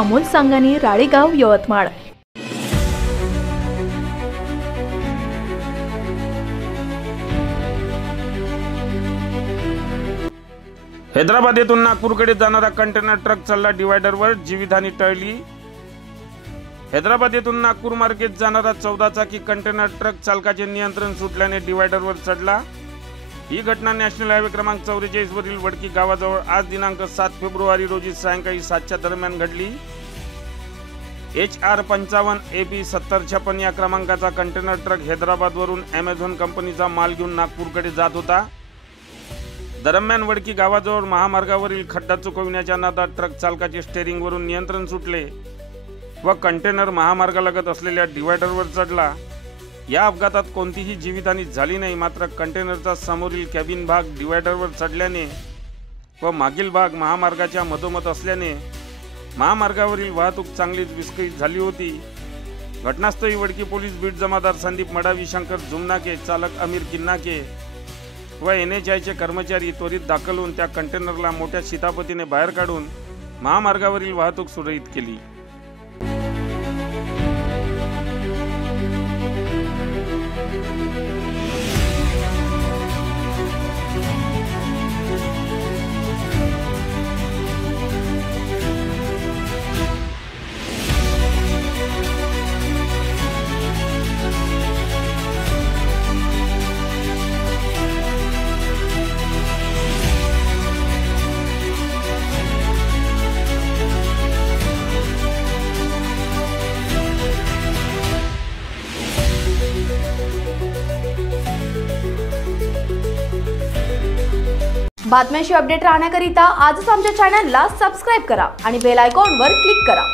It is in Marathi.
अमोल सांगानी, राळेगाव, यवतमाळ। हैदराबाद येथून नागपूरकडे जाणारा कंटेनर ट्रक चालला डिवायडरवर, जीवितहानी टळली। हैदराबाद येथून नागपूर मार्गे जाणारा 14 चाकी कंटेनर ट्रक चालकाचे नियंत्रण सुटल्याने डिवायडरवर चढला। ही घटना नॅशनल हायवे क्रमांक 44 वरील वडकी गावाजवळ आज दिनांक 7 फेब्रुवारी रोजी सायंकाळी 7च्या दरम्यान घडली। HR 55 AP 7056 या क्रमांकाचा कंटेनर ट्रक हैदराबादवरून अमेझॉन कंपनीचा माल घेऊन नागपूरकडे जात होता। दरम्यान वडकी गावाजवळ महामार्गावरील खड्डा चुकविण्याच्या नादात ट्रक चालकाचे स्टेअरिंगवरून नियंत्रण सुटले व कंटेनर महामार्गालगत असलेल्या डिवायडरवर चढला। या अपघातात कोणतीही जीवितहानी झाली नाही, मात्र कंटेनरचा समोरील कॅबिन भाग डिवायडरवर चढल्याने व मागील भाग महामार्गाच्या मधोमध असल्याने महामार्गावरील वाहतूक चांगलीच विस्कळीत झाली होती। घटनास्थळी वडकी पोलीस बीट जमादार संदीप मडावी, शंकर जुमनाके, चालक अमीर किन्नाके व NHIचे कर्मचारी त्वरित दाखल होऊन त्या कंटेनरला मोठ्या शितापतीने बाहेर काढून महामार्गावरील वाहतूक सुरळीत केली। बातम्यांशी अपडेट राहण्याकरिता आजच आमच्या चॅनलला सबस्क्राइब करा आणि बेल आयकॉनवर क्लिक करा।